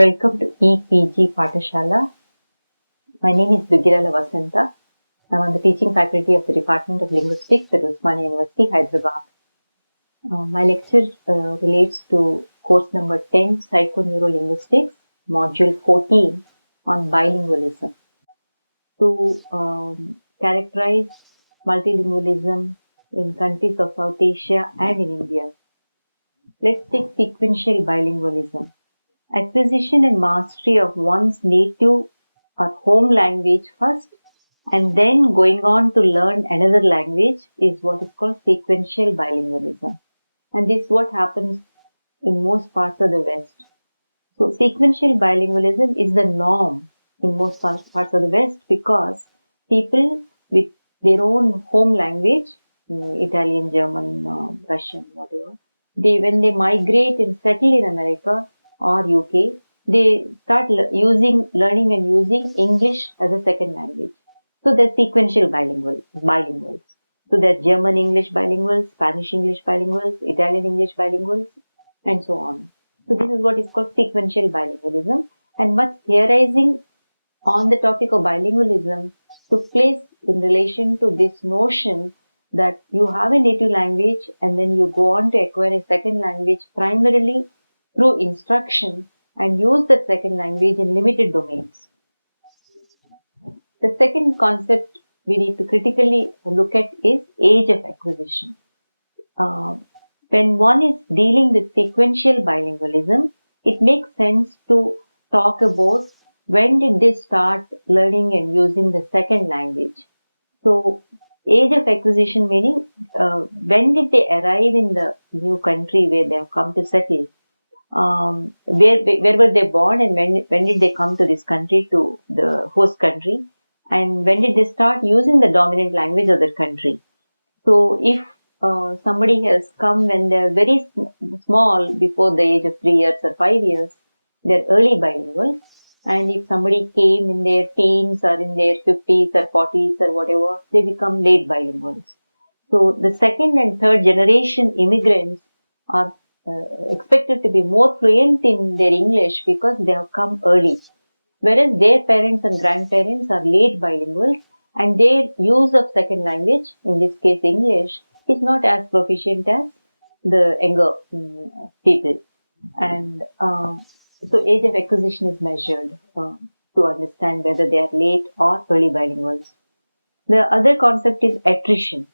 Welcome to EPG Pathashala. My name is Vidya-mitra. I am on the teaching faculty of the Department of Linguistics at Osmania University, Hyderabad. My lecture relates to course number 10, Psychoneurolinguistics, module 14 on bilingualism. To characterize multilingualism in countries of South Asia and in India, let's take sequential bilingualism. Acquisition and mastery of one's native or home language first and then going on to learn another language is what is called sequential bilingualism. And this is what happens in most parts of the West. So sequential bilingualism is the norm in most parts of the West because people with their own home language, Italian, German, Russian, whatever, when they migrate and settle in America or UK, they start learning and using English as a second language. So they're sequential bilinguals. So they're German English bilinguals, Spanish English bilinguals, Italian English bilinguals, and so on. So this is what is called sequential bilingualism, and much theorizing on the topic of bilingualism took place in relation to this notion that you have a native language and then you go on to acquire a second language primarily through instruction and use that second language in limited domains. The second concept we need to critically look at is age of acquisition. When one is dealing with sequential bilingualism, it makes sense to talk about when did they start learning and using the second language. So, age of acquisition meaning when did they arrive in the new country where they have come to settle? Where were they born and when did they come to this country, to the host country, and when did they start using the dominant language of that country? So if somebody has come when they are very small, before the age of 3 years or 5 years, they are early bilinguals. And if somebody came in their teens or in their 50s or 40s or whatever, they become late bilinguals. So the second and third generation immigrants are expected to be more fluent in their English because they have come early. Whereas their parents and grandparents are late bilinguals and their use of second language, in this case English, is not as proficient as the younger people. And so age of acquisition is measured to understand whether they are late or early bilinguals. The other concept is attrition.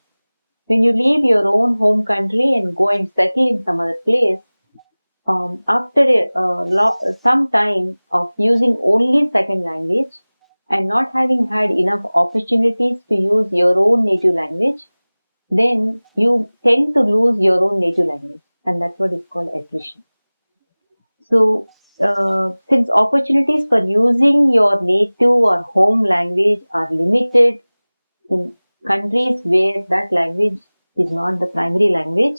When you leave your own home country and go and settle in some other place, after some time of using only second language and not having had enough opportunities to use your own native language, then you tend to lose your own native language, and that's what is called attrition. So, since opportunities for using your native or home language are limited in countries where that language is not the primary language,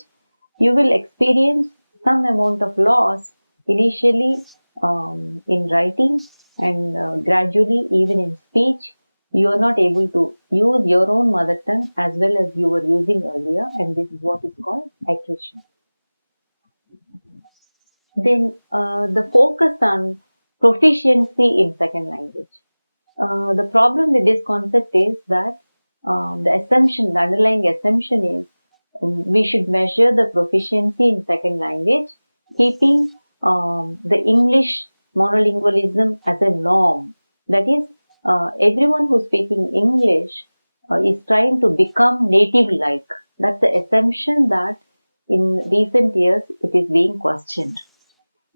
you will experience some amount of loss initially in writing and gradually even in speech. You are not able to use your own mother tongue as well as you were using earlier, and this is what is called attrition. Then the focus on proficiency in second language. The problem with this concept is that the underlying assumption is we should measure the proficiency in second language, keeping the English monolingualism as a norm. That is, everyone who's speaking English is trying to become native-like. That's the assumption that in recent years it is being questioned.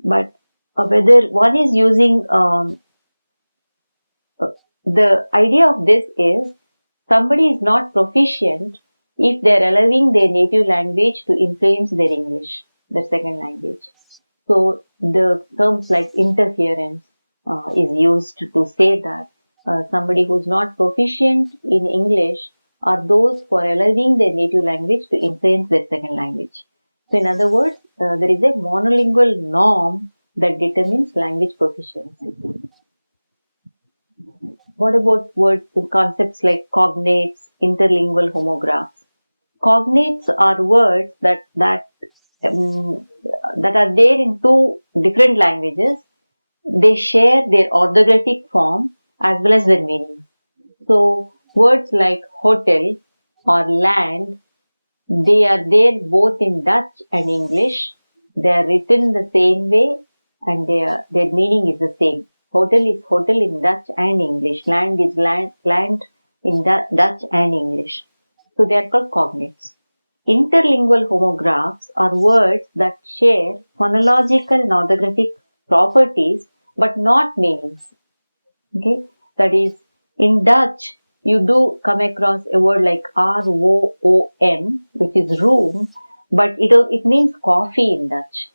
But whether one is using the idea of this is somebody is not proficient if they are allowing their native language to influence their English, their second language. So the terms like interference is used to say that somebody who is not proficient in English are those who are allowing their native language to influence their second language. So in other words, there is a monolingual norm that determines language proficiency. What about words and concepts like cognates, interlingual homographs? Cognates are words that are there in two different languages, they share their orthographic form as well as their meanings. So words like hotel or land, they are there both in Dutch and English. They are written the same way and their meaning is the same. Hotel is hotel in Dutch and English. Land is land in Dutch and English. So they are called cognates. Interlingual homographs are words that share phonological and orthographic properties but not meanings. Okay, that is, in Dutch, you do come across a word like room, which is room, but it means coffee in Dutch.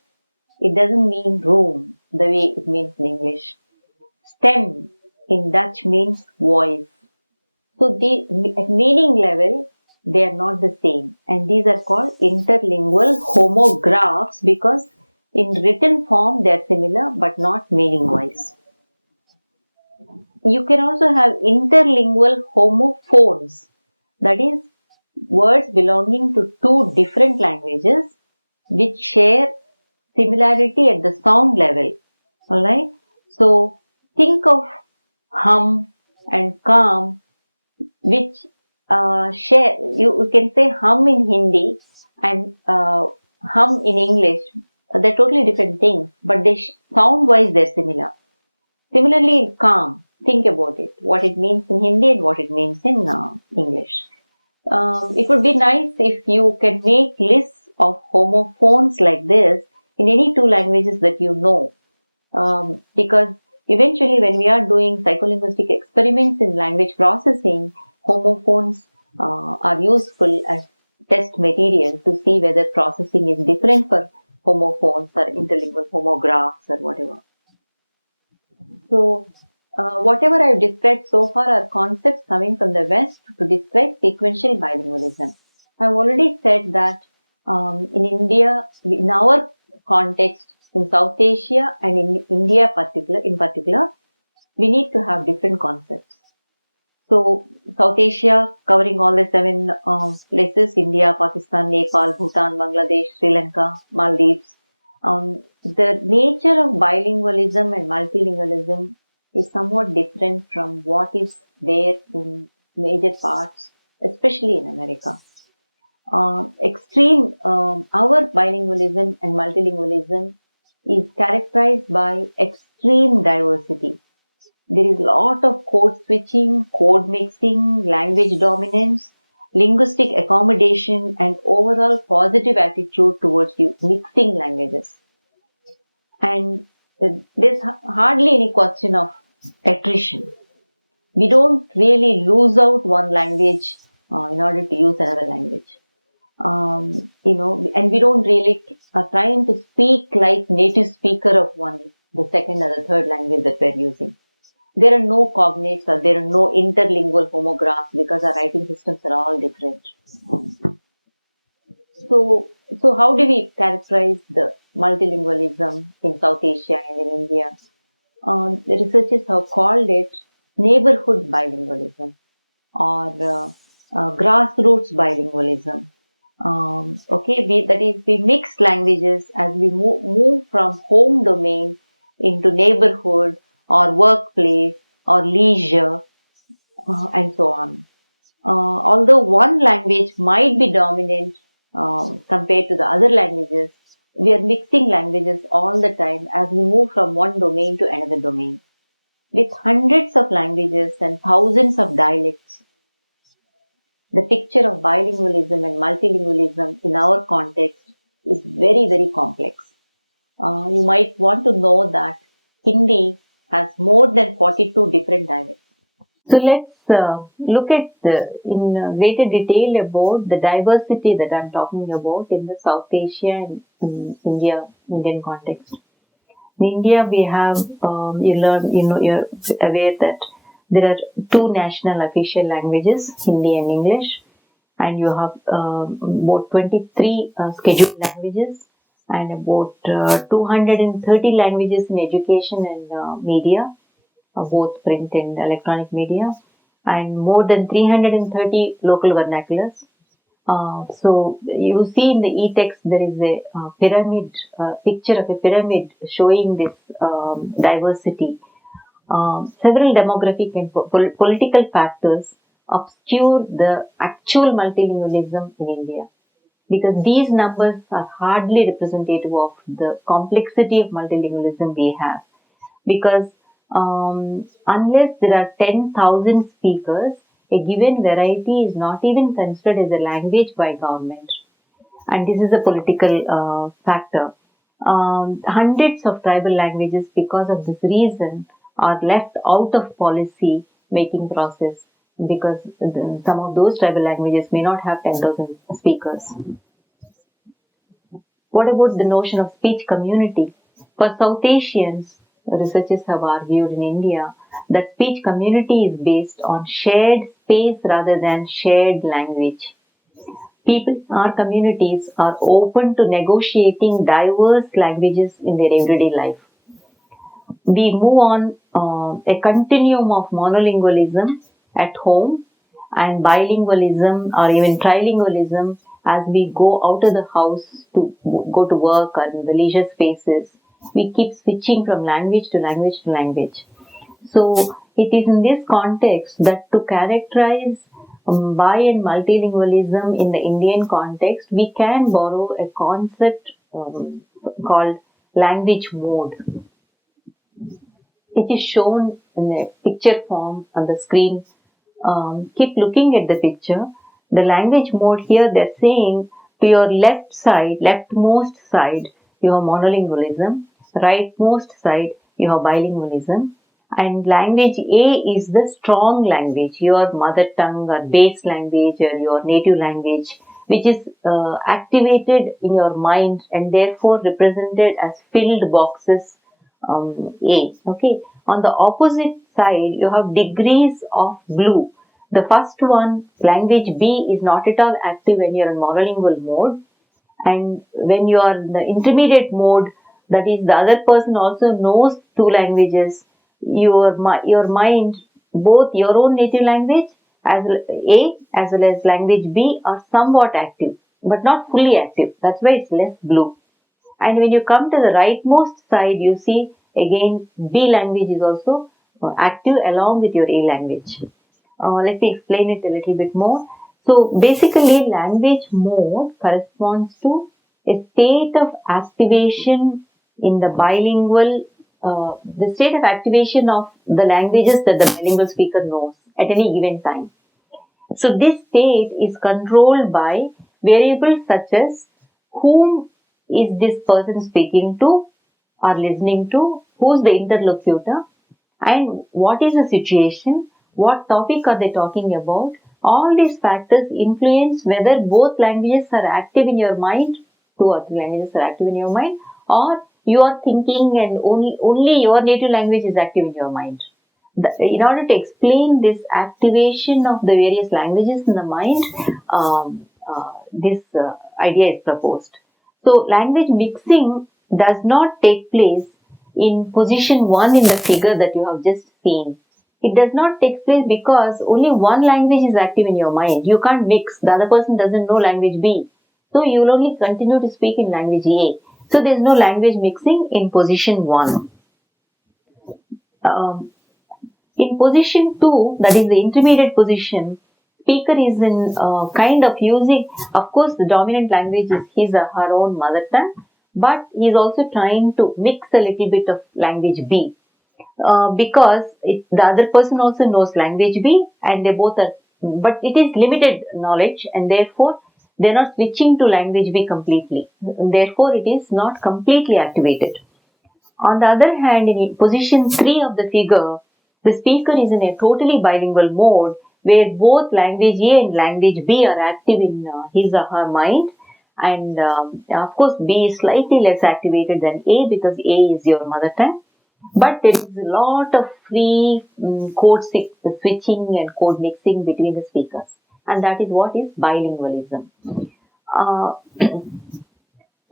It doesn't mean room the way it means in English. Stem in Dutch means voice. So at meaning level, they are not the same. And these are called interlingual homographs because in written form they are similar but not meaning wise. You can also have interlingual homophones, that is, words belonging to two different languages which share similarity at the sound level. Alright? So, think of hum and calm, which share, you can say hum in Hindi and hum in English. They're totally different things, but sound wise they're similar. Similarly, calm, think about it, what it means in Hindi and what it means in English. It would be nice if you can make lists of homophones like this in any two languages that you know. Because eventually when we are doing psycholinguistic experiments in language processing, homophones are useful as test material to see whether processing is different for homophones or interlingual homographs or whatever. So, whatever I've described so far are concepts coming from the West to describe sequential bilingualism. I've already said that in India, in our context, in South Asia and in India in particular, we need to have different concepts. So, South Asia covering all the 7 places, India, Pakistan, Nepal, Bhutan, Bangladesh, Sri Lanka, Maldives. The nature of bilingualism and multilingualism is somewhat different from what is there in major parts, especially in America. Our bilingualism and multilingualism is characterized by extreme diversity. There is a lot of code switching, code mixing, language dominance, linguistic accommodation, and overall positive attitude towards mixing languages. And there's hardly any question of attrition. We don't really lose out one language in order to use another language. And we don't really are trying to speak like native speaker of the second or the third language that we're using. There are no cognates or there are no interlingual homographs because our writing systems are all different. So how do we characterize the multilingualism in South Asia and in India? The researchers have called it neighborhood bilingualism or grassroots bilingualism. We mix languages as we move from home domain into neighborhood or workplace or leisure and so on. Although one language might be dominant compared to the other languages, we are mixing languages all the time as we move from one domain to another domain. With hundreds of languages and thousands of dialects, the picture of bilingualism and multilingualism in our context is very, very complex. You might want to know that Hindi has more than 42 different dialects. So let's look at in greater detail about the diversity that I'm talking about in the South Asia and Indian context. In India, we have, you're aware that there are 2 national official languages, Hindi and English, and you have about 23 scheduled languages and about 230 languages in education and media, both print and electronic media, and more than 330 local vernaculars. So you see in the e-text there is a pyramid, picture of a pyramid showing this diversity. Several demographic and political factors obscure the actual multilingualism in India, because these numbers are hardly representative of the complexity of multilingualism we have. Because unless there are 10,000 speakers, a given variety is not even considered as a language by government. And this is a political factor. Hundreds of tribal languages, because of this reason, are left out of policy making process, because some of those tribal languages may not have 10,000 speakers. What about the notion of speech community? For South Asians, researchers have argued in India that speech community is based on shared space rather than shared language. People in our communities are open to negotiating diverse languages in their everyday life. We move on a continuum of monolingualism at home and bilingualism or even trilingualism as we go out of the house to go to work or in the leisure spaces. We keep switching from language to language to language. So it is in this context that to characterize bi and multilingualism in the Indian context, we can borrow a concept called language mode. It is shown in a picture form on the screen. Keep looking at the picture. The language mode here, they're saying to your left side, leftmost side, you have monolingualism. Rightmost side, you have bilingualism. And language A is the strong language, your mother tongue or base language or your native language, which is activated in your mind and therefore represented as filled boxes A. Okay. On the opposite side, you have degrees of blue. The first one, language B, is not at all active when you are in monolingual mode. And when you are in the intermediate mode, that is, the other person also knows two languages, your mind, both your own native language as A as well as language B are somewhat active, but not fully active. That's why it's less blue. And when you come to the rightmost side, you see again B language is also active along with your A language. Let me explain it a little bit more. So basically, language mode corresponds to a state of activation in the bilingual, the state of activation of the languages that the bilingual speaker knows at any given time. So this state is controlled by variables such as whom is this person speaking to or listening to, who's the interlocutor, and what is the situation, what topic are they talking about. All these factors influence whether both languages are active in your mind, two or three languages are active in your mind, or you are thinking and only your native language is active in your mind. In order to explain this activation of the various languages in the mind, this idea is proposed. So language mixing does not take place in position 1 in the figure that you have just seen. It does not take place because only one language is active in your mind. You can't mix. The other person doesn't know language B. So you will only continue to speak in language A. So there is no language mixing in position 1. In position 2, that is the intermediate position, speaker is in kind of using, of course the dominant language is his or her own mother tongue, but he is also trying to mix a little bit of language B. Because the other person also knows language B and they both are, but it is limited knowledge and therefore they are not switching to language B completely. Therefore it is not completely activated. On the other hand, in position 3 of the figure, the speaker is in a totally bilingual mode where both language A and language B are active in his or her mind. And of course, B is slightly less activated than A because A is your mother tongue. But there is a lot of free code switching and code mixing between the speakers. And that is what is bilingualism. So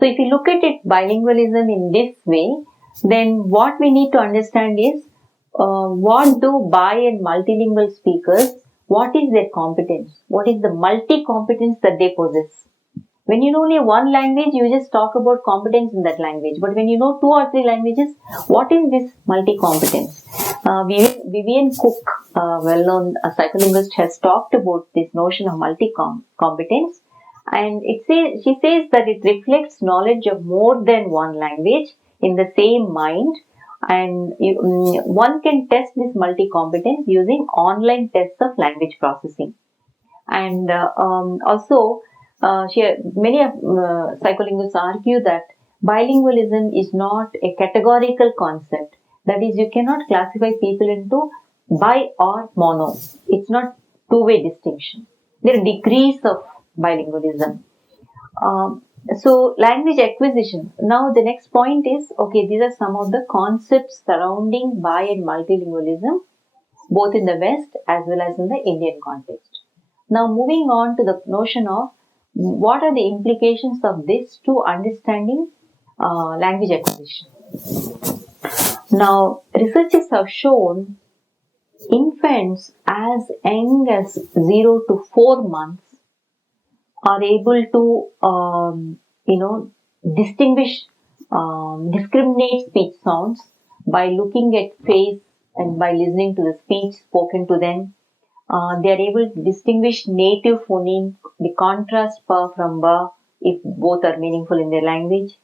if you look at it, bilingualism in this way, then what we need to understand is what do bi and multilingual speakers what is their competence, what is the multi-competence that they possess. When you know only one language, you just talk about competence in that language. But when you know 2 or 3 languages, what is this multi-competence? Vivian Cook, well-known psycholinguist, has talked about this notion of multi-competence. And she says that it reflects knowledge of more than one language in the same mind. And one can test this multi-competence using online tests of language processing. And also, many psycholinguists argue that bilingualism is not a categorical concept. That is, you cannot classify people into bi or mono. It's not two-way distinction. There are degrees of bilingualism. So, language acquisition. Now, the next point is, okay, these are some of the concepts surrounding bi and multilingualism, both in the West as well as in the Indian context. Now, moving on to the notion of what are the implications of this to understanding language acquisition. Now, researchers have shown infants as young as 0 to 4 months are able to, discriminate speech sounds by looking at face and by listening to the speech spoken to them. They are able to distinguish native phoneme, the contrast pa from ba, if both are meaningful in their language.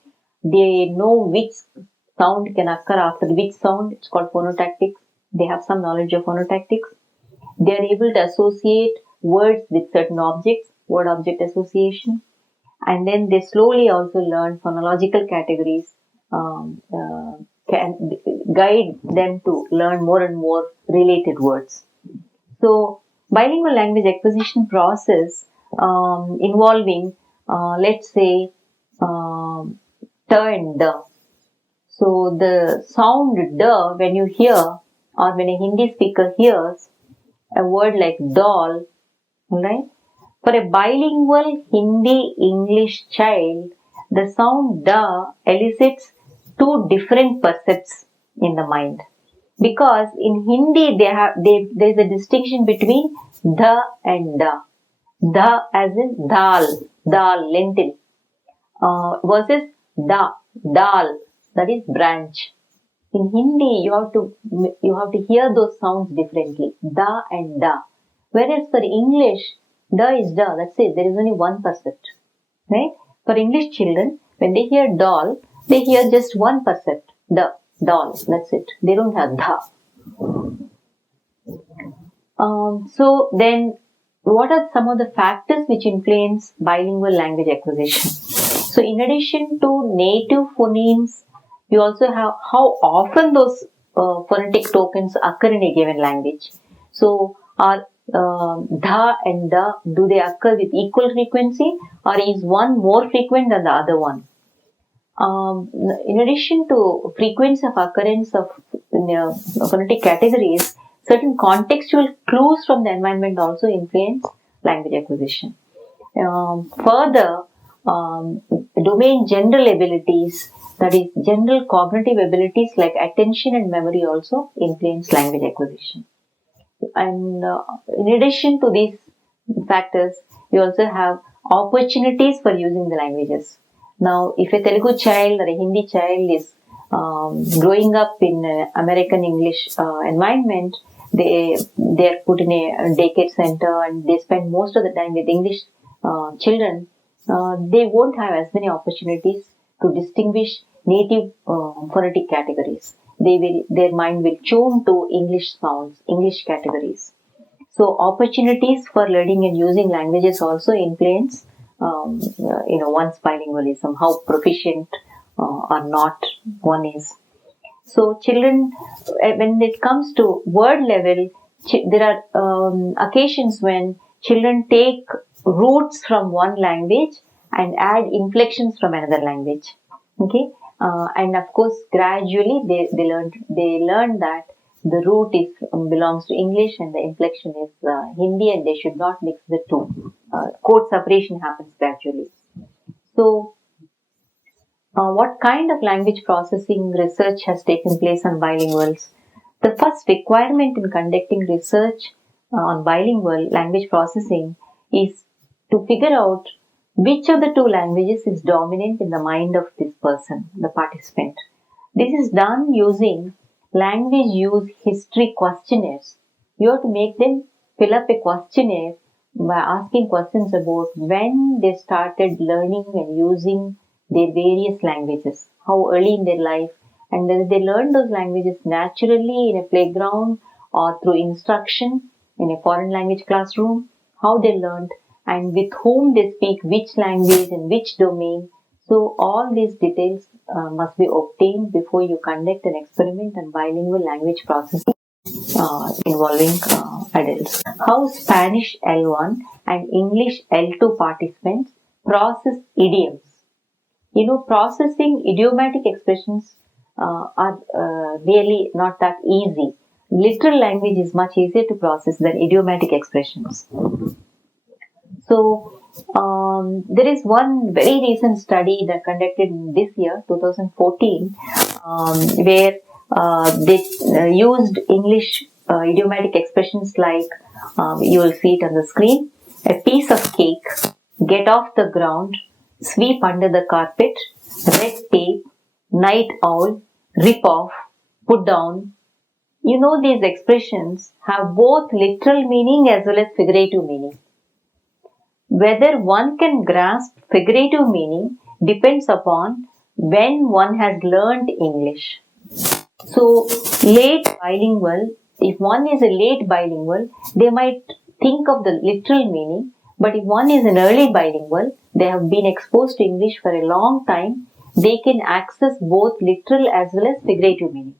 They know which sound can occur after which sound. It's called phonotactics. They have some knowledge of phonotactics. They are able to associate words with certain objects, word-object association. And then they slowly also learn phonological categories, can guide them to learn more and more related words. So, bilingual language acquisition process involving, let's say, ta and da. So, the sound da, when you hear, or when a Hindi speaker hears a word like doll, right? For a bilingual Hindi-English child, the sound da elicits 2 different percepts in the mind. Because in Hindi, there is a distinction between the and da. Da as in dal, lentil, versus da, dal, that is branch. In Hindi, you have to hear those sounds differently, da and da. Whereas for English, da is da, that's it, there is only one percept. Right? For English children, when they hear doll, they hear just one percept, da, doll, that's it. They don't have dha. So then, what are some of the factors which influence bilingual language acquisition? So in addition to native phonemes, you also have how often those phonetic tokens occur in a given language. So are dha and da, do they occur with equal frequency, or is one more frequent than the other one? In addition to frequency of occurrence of phonetic categories, certain contextual clues from the environment also influence language acquisition. Further, domain general abilities, that is general cognitive abilities like attention and memory also influence language acquisition. And in addition to these factors, you also have opportunities for using the languages. Now, if a Telugu child or a Hindi child is growing up in American English environment, they are put in a daycare center and they spend most of the time with English children. They won't have as many opportunities to distinguish native phonetic categories. Their mind will tune to English sounds, English categories. So opportunities for learning and using languages also influence, one's bilingualism, how proficient or not one is. So children, when it comes to word level, there are occasions when children take roots from one language and add inflections from another language. Okay, and of course, gradually they learn that the root belongs to English and the inflection is Hindi, and they should not mix the two. Code separation happens gradually. So, what kind of language processing research has taken place on bilinguals? The first requirement in conducting research on bilingual language processing is to figure out which of the two languages is dominant in the mind of this person, the participant. This is done using language use history questionnaires. You have to make them fill up a questionnaire by asking questions about when they started learning and using their various languages, how early in their life, and whether they learned those languages naturally in a playground or through instruction in a foreign language classroom, how they learned, and with whom they speak which language and which domain. So all these details must be obtained before you conduct an experiment on bilingual language processing involving adults. How Spanish L1 and English L2 participants process idioms. Processing idiomatic expressions are really not that easy. Literal language is much easier to process than idiomatic expressions. So, there is one very recent study that conducted this year, 2014, where they used English idiomatic expressions like, you will see it on the screen, a piece of cake, get off the ground, sweep under the carpet, red tape, night owl, rip off, put down. These expressions have both literal meaning as well as figurative meaning. Whether one can grasp figurative meaning depends upon when one has learned English. So, late bilingual, if one is a late bilingual, they might think of the literal meaning, but if one is an early bilingual, they have been exposed to English for a long time, they can access both literal as well as figurative meanings.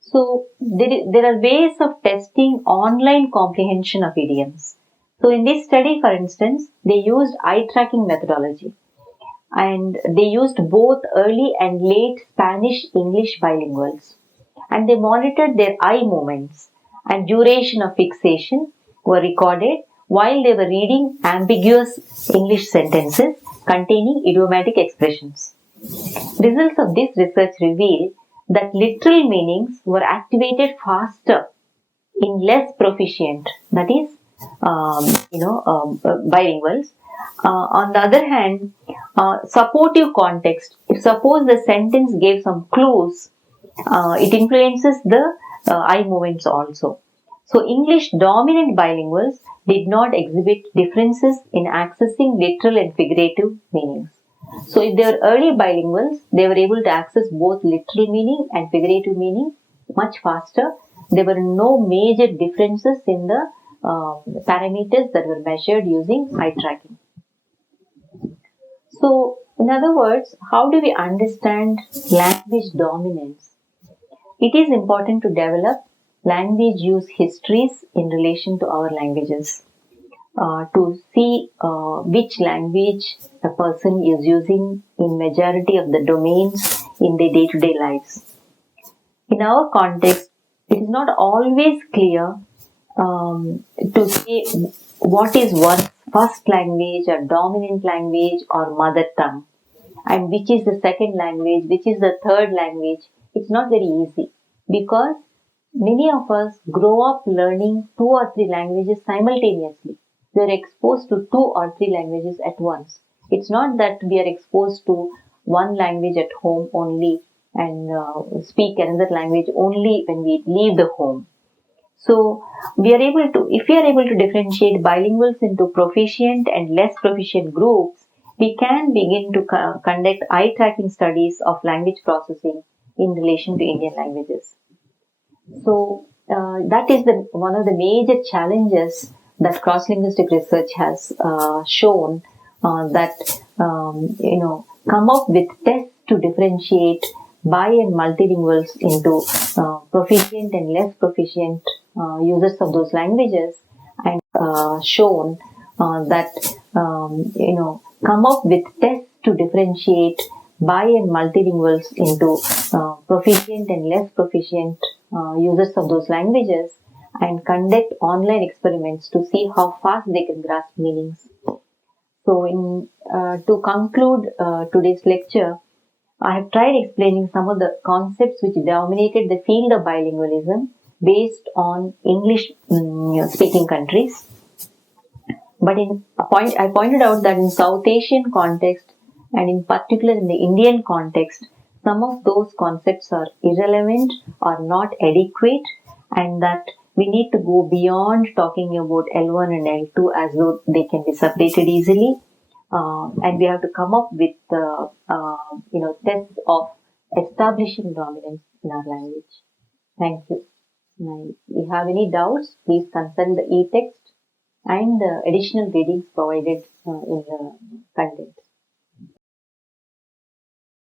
So, there are ways of testing online comprehension of idioms. So, in this study, for instance, they used eye tracking methodology, and they used both early and late Spanish-English bilinguals, and they monitored their eye movements and duration of fixation were recorded while they were reading ambiguous English sentences containing idiomatic expressions. Results of this research reveal that literal meanings were activated faster in less proficient, that is, bilinguals. On the other hand, supportive context, if suppose the sentence gave some clues, it influences the eye movements also. So, English dominant bilinguals did not exhibit differences in accessing literal and figurative meanings. So, if they were early bilinguals, they were able to access both literal meaning and figurative meaning much faster. There were no major differences in the parameters that were measured using eye tracking. So, in other words, how do we understand language dominance? It is important to develop language use histories in relation to our languages, to see which language a person is using in majority of the domains in their day-to-day lives. In our context, it is not always clear to say what is one's first language or dominant language or mother tongue, and which is the second language, which is the third language. It's not very easy because many of us grow up learning 2 or 3 languages simultaneously. We are exposed to 2 or 3 languages at once. It's not that we are exposed to one language at home only and speak another language only when we leave the home. So, if we are able to differentiate bilinguals into proficient and less proficient groups, we can begin to conduct eye tracking studies of language processing in relation to Indian languages. So, that is one of the major challenges that cross-linguistic research has shown, that come up with tests to differentiate bi and multilinguals into proficient and less proficient users of those languages, and shown that come up with tests to differentiate bi and multilinguals into proficient and less proficient users of those languages, and conduct online experiments to see how fast they can grasp meanings. So, to conclude today's lecture, I have tried explaining some of the concepts which dominated the field of bilingualism based on English speaking countries. But I pointed out that in South Asian context, and in particular in the Indian context, some of those concepts are irrelevant or not adequate, and that we need to go beyond talking about L1 and L2 as though they can be separated easily. And we have to come up with tests of establishing dominance in our language. Thank you. Now, if you have any doubts, please consult the e-text and the additional readings provided in the content.